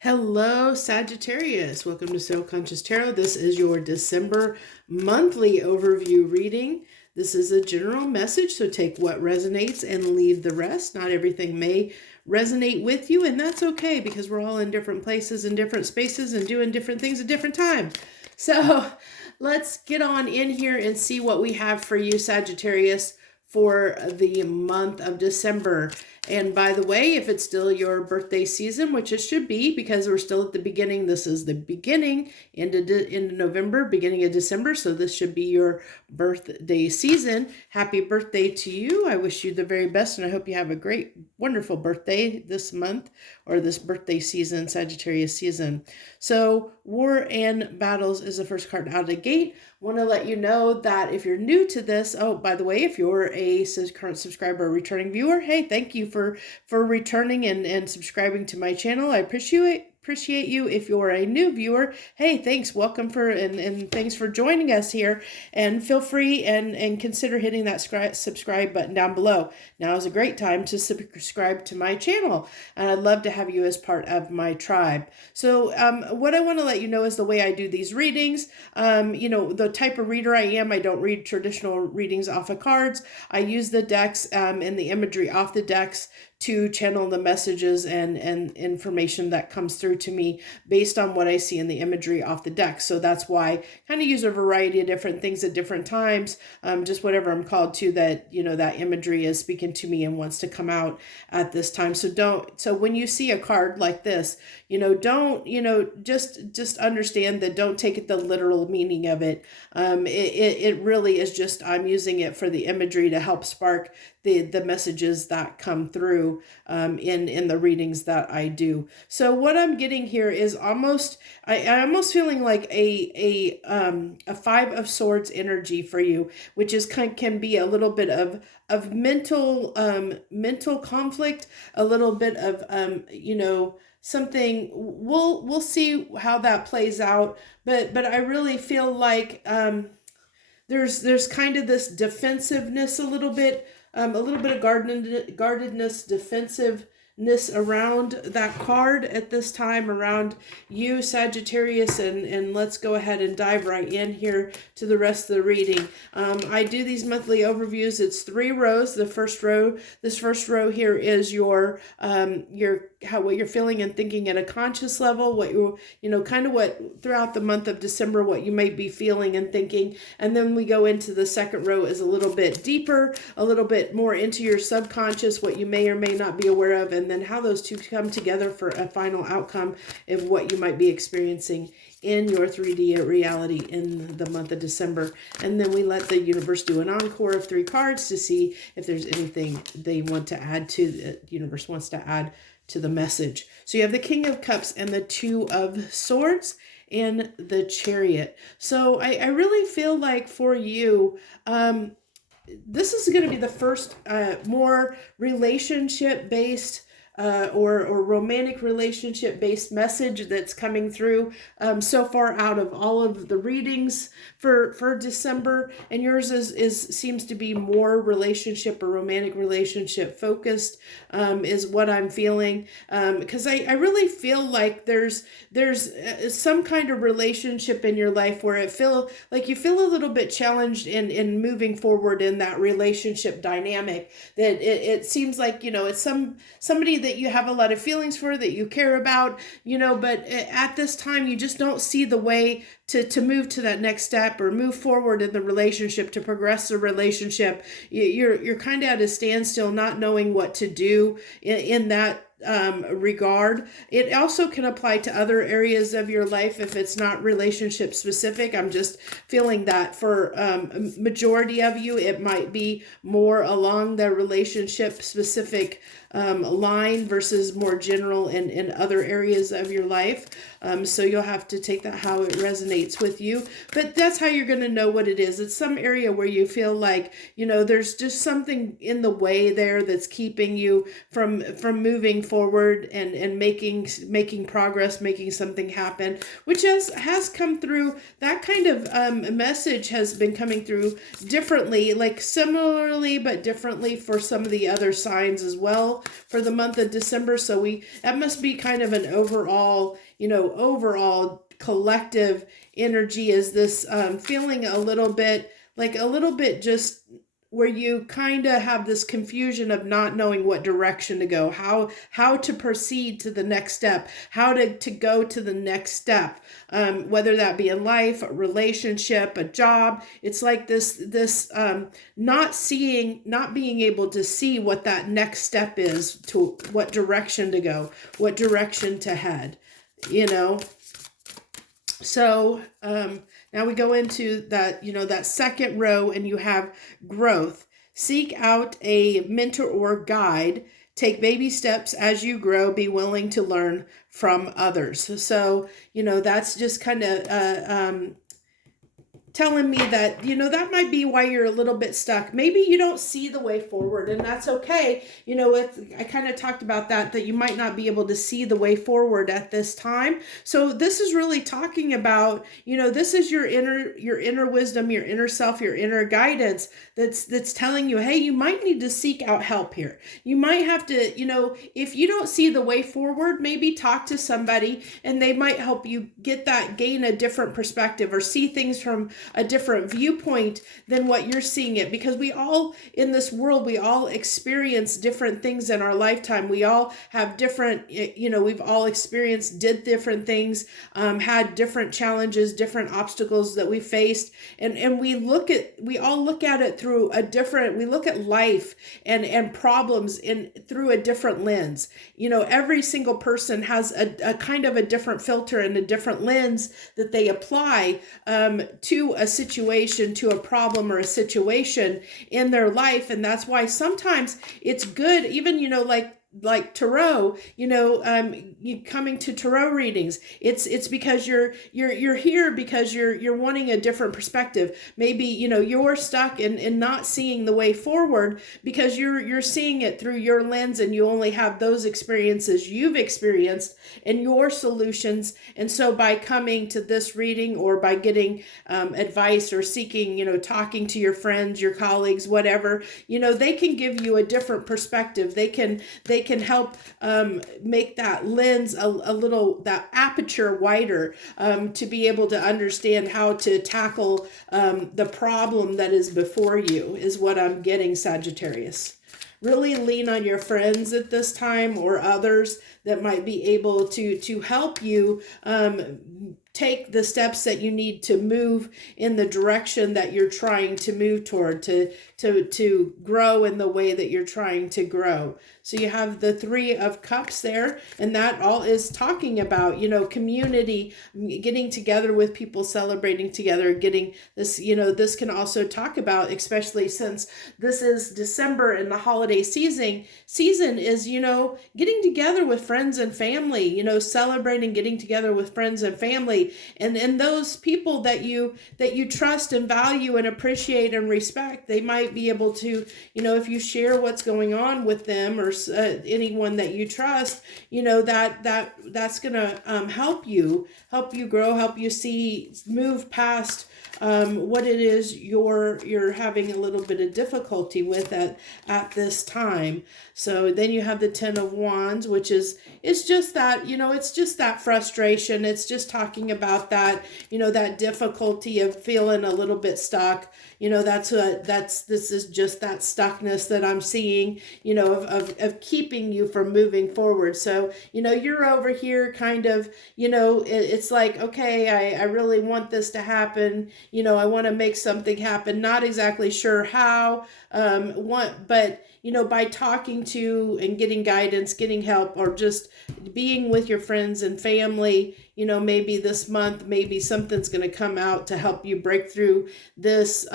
Hello, Sagittarius. Welcome to Soul Conscious Tarot. This is your December monthly overview reading. This is a general message, so take what resonates and leave the rest. Not everything may resonate with you, and that's okay because we're all in different places and different spaces and doing different things at different times. So let's get on in here and see what we have for you, Sagittarius, for the month of December. And by the way, if it's still your birthday season, which it should be because we're still at the beginning, this is the beginning into November, beginning of December. So this should be your birthday season. Happy birthday to you. I wish you the very best, and I hope you have a great, wonderful birthday this month or this birthday season, Sagittarius season. So War and Battles is the first card out of the gate. Want to let you know that if you're new to this, oh, by the way, if you're a current subscriber or returning viewer, hey, thank you for returning and subscribing to my channel. I appreciate you. If you're a new viewer, hey, thanks, welcome and thanks for joining us here, and feel free and consider hitting that subscribe button down below. Now is a great time to subscribe to my channel, and I'd love to have you as part of my tribe. So what I want to let you know is the way I do these readings. The type of reader I am, I don't read traditional readings off of cards. I use the decks and the imagery off the decks to channel the messages and information that comes through to me based on what I see in the imagery off the deck. So that's why I kind of use a variety of different things at different times, just whatever I'm called to that, that imagery is speaking to me and wants to come out at this time. So when you see a card like this, don't, just understand that don't take it the literal meaning of it. It really is just, I'm using it for the imagery to help spark the messages that come through in the readings that I do. So what I'm getting here is I'm almost feeling like a Five of Swords energy for you, which is can be a little bit of mental conflict, a little bit of something. We'll see how that plays out, but I really feel like there's kind of this defensiveness a little bit of guardedness, defensiveness around that card at this time, around you, Sagittarius, and let's go ahead and dive right in here to the rest of the reading. I do these monthly overviews. It's 3 rows. This first row here is your what you're feeling and thinking at a conscious level, what kind of what throughout the month of December, what you might be feeling and thinking. And then we go into the second row is a little bit deeper, a little bit more into your subconscious, what you may or may not be aware of, and then how those two come together for a final outcome of what you might be experiencing in your 3D reality in the month of December. And then we let the universe do an encore of 3 cards to see if there's anything they want to add to, the universe wants to add to the message. So you have the King of Cups and the 2 of Swords and the Chariot. So I really feel like for you, this is going to be the first more relationship-based or romantic relationship-based message that's coming through so far out of all of the readings for December. And yours seems to be more relationship or romantic relationship focused, is what I'm feeling. Because I really feel like there's some kind of relationship in your life where you feel a little bit challenged in moving forward in that relationship dynamic. That it seems like, it's somebody that you have a lot of feelings for, that you care about, but at this time you just don't see the way to move to that next step or move forward in the relationship, to progress the relationship. You're kind of at a standstill, not knowing what to do in that regard. It also can apply to other areas of your life if it's not relationship specific. I'm just feeling that for majority of you, it might be more along the relationship specific line versus more general in other areas of your life. So you'll have to take that how it resonates with you. But that's how you're going to know what it is. It's some area where you feel like, there's just something in the way there that's keeping you from moving forward and making progress, making something happen, which has come through. That kind of message has been coming through differently, like similarly but differently for some of the other signs as well. well for the month of December. So that must be kind of an overall, overall collective energy. Is this feeling a little bit just where you kind of have this confusion of not knowing what direction to go, how to proceed to the next step, how to go to the next step, whether that be in life, a relationship, a job. It's like this not being able to see what that next step is, to what direction to go, what direction to head, So now we go into that, that second row, and you have growth. Seek out a mentor or guide. Take baby steps as you grow. Be willing to learn from others. So, that's just kind of telling me that, that might be why you're a little bit stuck. Maybe you don't see the way forward, and that's okay. I kind of talked about that you might not be able to see the way forward at this time. So this is really talking about, this is your inner wisdom, your inner self, your inner guidance that's telling you, hey, you might need to seek out help here. You might have to, if you don't see the way forward, maybe talk to somebody and they might help you gain a different perspective, or see things from a different viewpoint than what you're seeing it. Because we all, in this world, we all experience different things in our lifetime. We all have different, we've all did different things, had different challenges, different obstacles that we faced. And we all look at it through we look at life and problems through a different lens. Every single person has a kind of a different filter and a different lens that they apply to a situation, to a problem or a situation in their life. And that's why sometimes it's good, even, like tarot, you coming to tarot readings, it's because you're here because you're wanting a different perspective. Maybe you're stuck in not seeing the way forward because you're seeing it through your lens, and you only have those experiences you've experienced and your solutions. And so by coming to this reading, or by getting advice, or seeking, talking to your friends, your colleagues, whatever, they can give you a different perspective. They can help make that lens a little, that aperture wider, to be able to understand how to tackle the problem that is before you, is what I'm getting, Sagittarius. Really lean on your friends at this time, or others that might be able to help you take the steps that you need to move in the direction that you're trying to move toward, to grow in the way that you're trying to grow. So you have the Three of Cups there, and that all is talking about, community, getting together with people, celebrating together, getting this, this can also talk about, especially since this is December and the holiday season is, getting together with friends and family, celebrating, getting together with friends and family, and those people that you trust and value and appreciate and respect. They might be able to, if you share what's going on with them, or anyone that you trust, that's gonna help you grow, help you move past what it is you're having a little bit of difficulty with at this time. So then you have the Ten of Wands, which it's just that, it's just that frustration. It's just talking about that, that difficulty of feeling a little bit stuck. This is just that stuckness that I'm seeing, of keeping you from moving forward. So, you're over here kind of, it's like, okay, I really want this to happen. I want to make something happen. Not exactly sure how, but by talking to and getting guidance, getting help, or just being with your friends and family, maybe this month, maybe something's going to come out to help you break through this,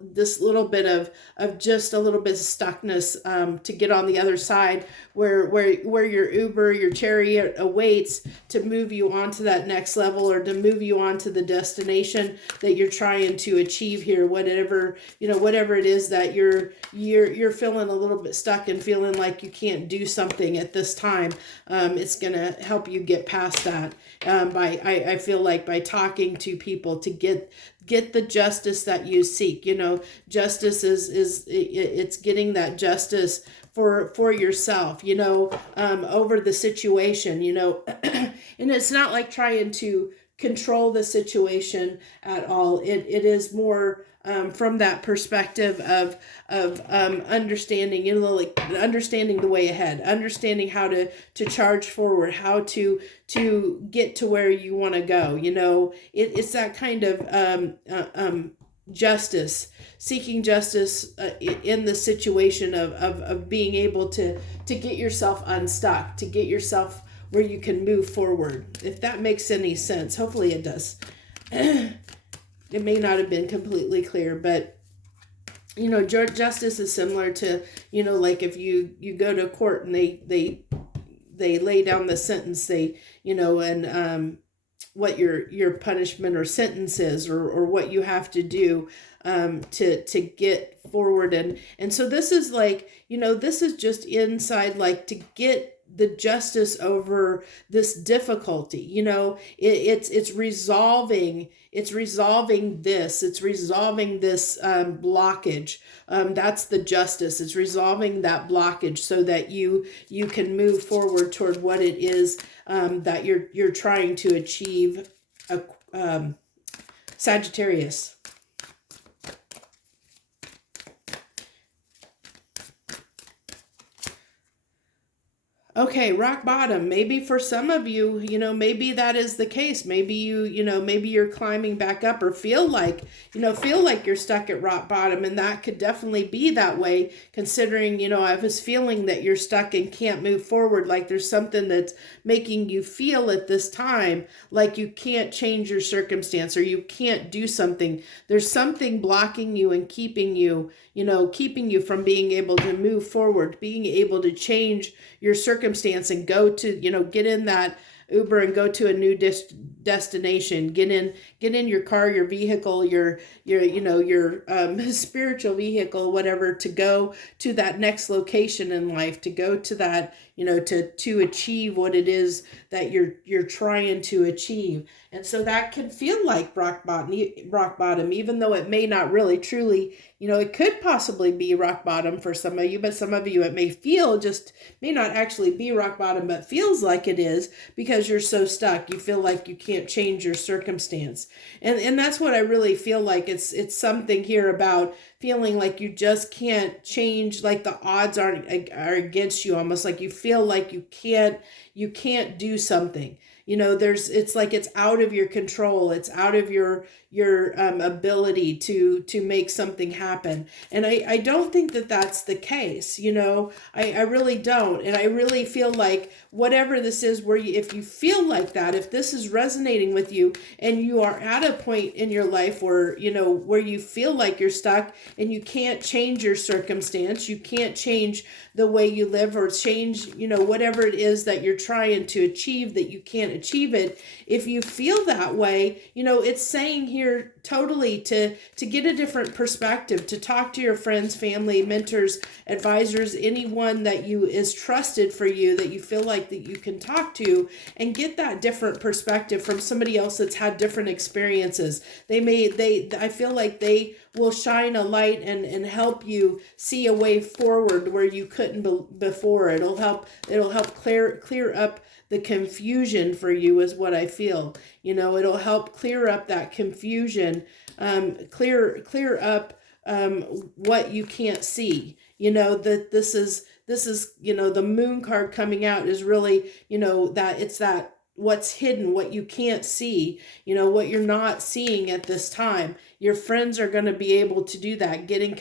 this little bit of just a little bit of stuckness, to get on the other side where your Uber, your chariot awaits to move you on to that next level, or to move you on to the destination that you're trying to achieve here. Whatever it is that you're feeling a little bit stuck and feeling like you can't do something at this time. It's going to help you get past that. I feel like by talking to people to get the justice that you seek. Justice is it's getting that justice for yourself, you know, over the situation, you know. And it's not like trying to control the situation at all. It is more from that perspective of understanding, you know, like understanding the way ahead, understanding how to charge forward, how to get to where you want to go. You know, it's that kind of justice, seeking justice in the situation of being able to get yourself unstuck, to get yourself where you can move forward. If that makes any sense, hopefully it does. It may not have been completely clear, but you know, justice is similar to, you know, like if you go to court and they lay down the sentence, they, you know, and what your punishment or sentence is, or what you have to do to get forward. And so this is like, you know, this is just inside, like, to get the justice over this difficulty. You know, it's resolving this blockage. That's the justice. It's resolving that blockage so that you can move forward toward what it is that you're trying to achieve. Sagittarius. Okay, rock bottom. Maybe for some of you, you know, maybe that is the case. Maybe you know, maybe you're climbing back up, or feel like you're stuck at rock bottom. And that could definitely be that way, considering, you know, I was feeling that you're stuck and can't move forward. Like there's something that's making you feel at this time like you can't change your circumstance, or you can't do something. There's something blocking you and keeping you, you know, keeping you from being able to move forward, being able to change your circumstance and go to, you know, get in that Uber and go to a new destination. Get in your car, your vehicle, your you know, your spiritual vehicle, whatever, to go to that next location in life, to go to that, you know, to achieve what it is that you're trying to achieve. And so that can feel like rock bottom, even though it may not really truly, you know, it could possibly be rock bottom for some of you, but some of you it may not actually be rock bottom, but feels like it is, because you're so stuck. You feel like you can't change your circumstance. And that's what I really feel like. It's something here about feeling like you just can't change, like the odds are against you, almost like you feel like you can't do something. You know, it's like it's out of your control. It's out of your ability to make something happen. And I don't think that that's the case. You know, I really don't. And I really feel like whatever this is, where if you feel like that, if this is resonating with you and you are at a point in your life where, you know, where you feel like you're stuck and you can't change your circumstance, you can't change the way you live, or change, you know, whatever it is that you're trying to achieve, that you can't achieve it. If you feel that way, you know, it's saying here totally to get a different perspective, to talk to your friends, family, mentors, advisors, anyone that is trusted for you, that you feel like that you can talk to, and get that different perspective from somebody else that's had different experiences. I feel like they will shine a light and help you see a way forward where you couldn't before. It'll help clear up the confusion for you, is what I feel. You know, it'll help clear up that confusion, clear up what you can't see. You know, that this is, you know, the moon card coming out is really, you know, that it's that what's hidden, what you can't see, you know, what you're not seeing at this time. Your friends are going to be able to do that. Getting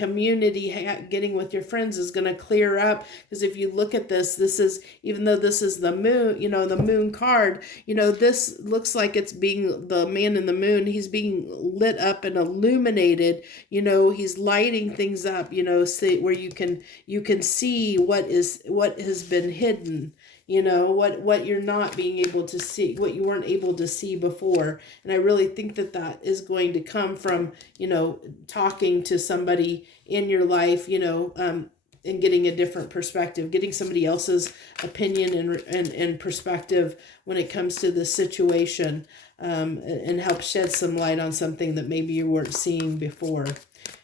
with your friends is going to clear up, because if you look at this is, even though this is the moon, you know, the moon card, you know, this looks like it's being the man in the moon. He's being lit up and illuminated, you know, he's lighting things up, you know, where you can see what has been hidden. You know, what you're not being able to see, what you weren't able to see before. And I really think that is going to come from, you know, talking to somebody in your life, you know, and getting a different perspective, getting somebody else's opinion and perspective when it comes to the situation, and help shed some light on something that maybe you weren't seeing before,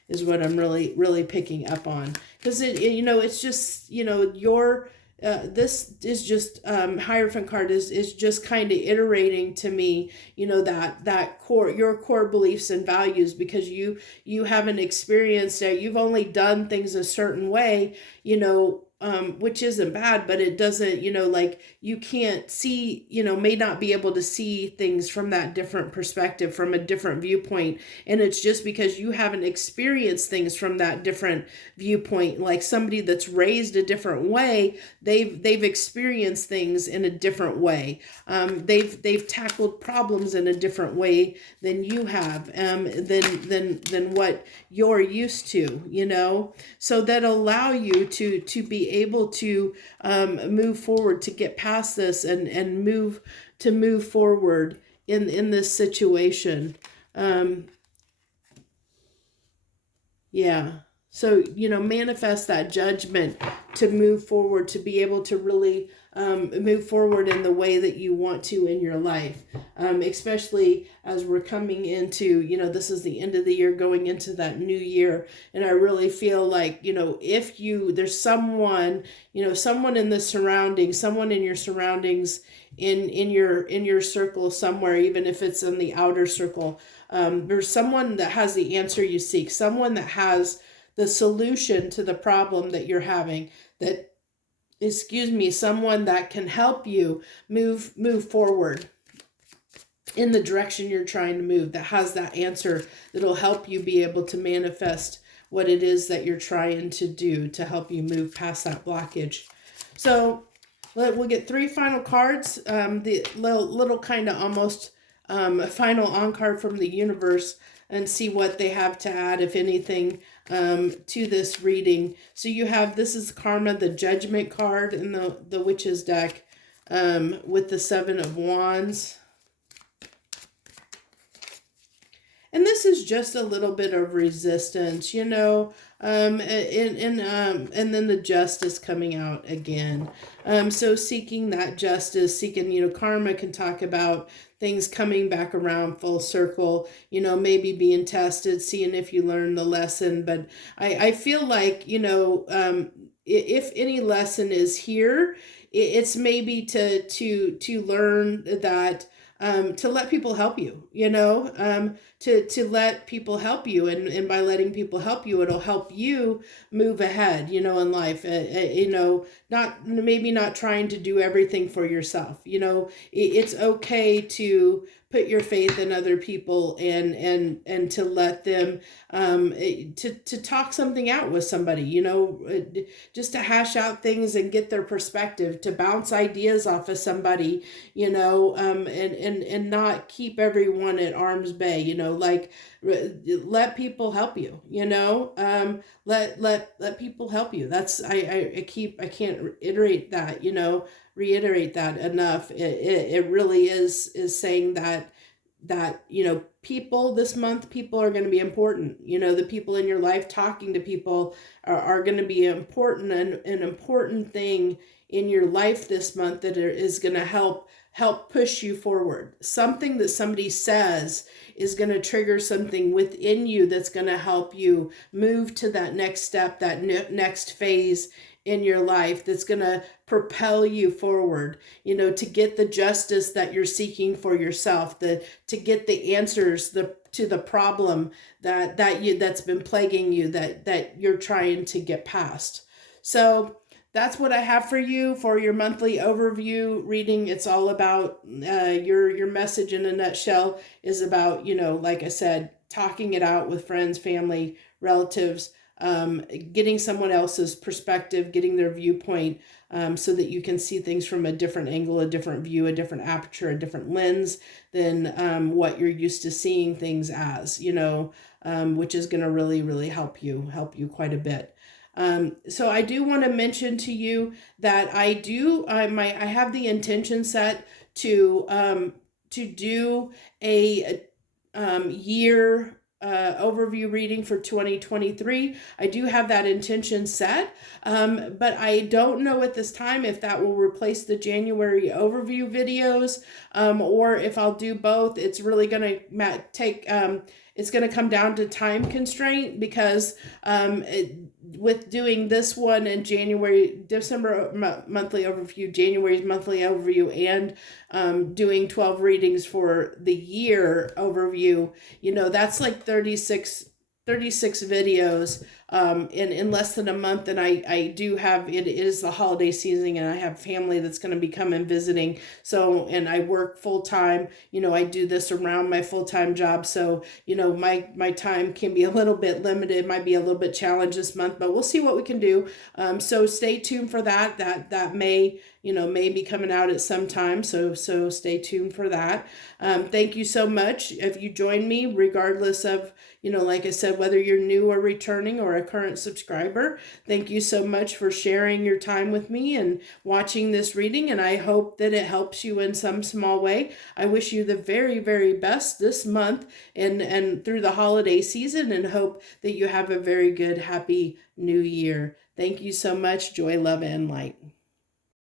is what I'm really, really picking up on. because it's just, your this is just Hierophant card is just kind of iterating to me, that core, your core beliefs and values, because you haven't experienced that. You've only done things a certain way, which isn't bad, but it doesn't, like, you can't see, may not be able to see things from that different perspective, from a different viewpoint. And it's just because you haven't experienced things from that different viewpoint. Like somebody that's raised a different way, they've experienced things in a different way. They've tackled problems in a different way than you have, than what you're used to, so that allow you to be able to move forward, to get past this and move forward in this situation. Yeah. So, manifest that judgment to move forward, to be able to really move forward in the way that you want to in your life, especially as we're coming into, this is the end of the year, going into that new year. And I really feel like, if there's someone, someone in the surroundings, someone in your surroundings, in your circle somewhere, even if it's in the outer circle, there's someone that has the answer you seek, someone that has the solution to the problem that you're having, someone that can help you move forward in the direction you're trying to move, that has that answer that'll help you be able to manifest what it is that you're trying to do, to help you move past that blockage. So we'll get 3 final cards, the little kind of almost final on card from the universe, and see what they have to add, if anything, to this reading. So you have, this is Karma, the Judgment card in the Witch's deck, with the 7 of Wands. And this is just a little bit of resistance, and then the Justice coming out again. So seeking that justice, Karma can talk about things coming back around full circle, maybe being tested, seeing if you learn the lesson. But I feel like, if any lesson is here, it's maybe to learn that, to let people help you, to let people help you. And by letting people help you, it'll help you move ahead, in life, not trying to do everything for yourself. It's okay to put your faith in other people and to let them, to talk something out with somebody, just to hash out things and get their perspective, to bounce ideas off of somebody, and not keep everyone at arm's bay, let people help you, let people help you. That's, I can't reiterate that enough. It really is saying that people this month, people are going to be important. The people in your life, talking to people are going to be important, and an important thing in your life this month that is going to help push you forward. Something that somebody says is going to trigger something within you that's going to help you move to that next step, that next phase in your life, that's going to propel you forward, to get the justice that you're seeking for yourself, to get the answers to the problem that's been plaguing you, that you're trying to get past. So that's what I have for you for your monthly overview reading. It's all about your message in a nutshell is about, like I said, talking it out with friends, family, relatives, getting someone else's perspective, getting their viewpoint, so that you can see things from a different angle, a different view, a different aperture, a different lens than what you're used to seeing things as, which is going to really, really help you quite a bit. So I do want to mention to you that I have the intention set to do a year overview reading for 2023. I do have that intention set, but I don't know at this time if that will replace the January overview videos, or if I'll do both. It's really going to take, it's going to come down to time constraint, because with doing this one in January, December monthly overview, January's monthly overview, and doing 12 readings for the year overview, that's like 36 videos in less than a month. And I do have, it is the holiday season, and I have family that's going to be coming visiting. So, and I work full time, I do this around my full-time job. So, my time can be a little bit limited, might be a little bit challenged this month, but we'll see what we can do. So stay tuned for that. That may be coming out at some time. So stay tuned for that. Thank you so much. If you join me, regardless of, like I said, whether you're new or returning or a current subscriber, thank you so much for sharing your time with me and watching this reading. And I hope that it helps you in some small way. I wish you the very, very best this month and through the holiday season, and hope that you have a very good, happy new year. Thank you so much. Joy, love, and light.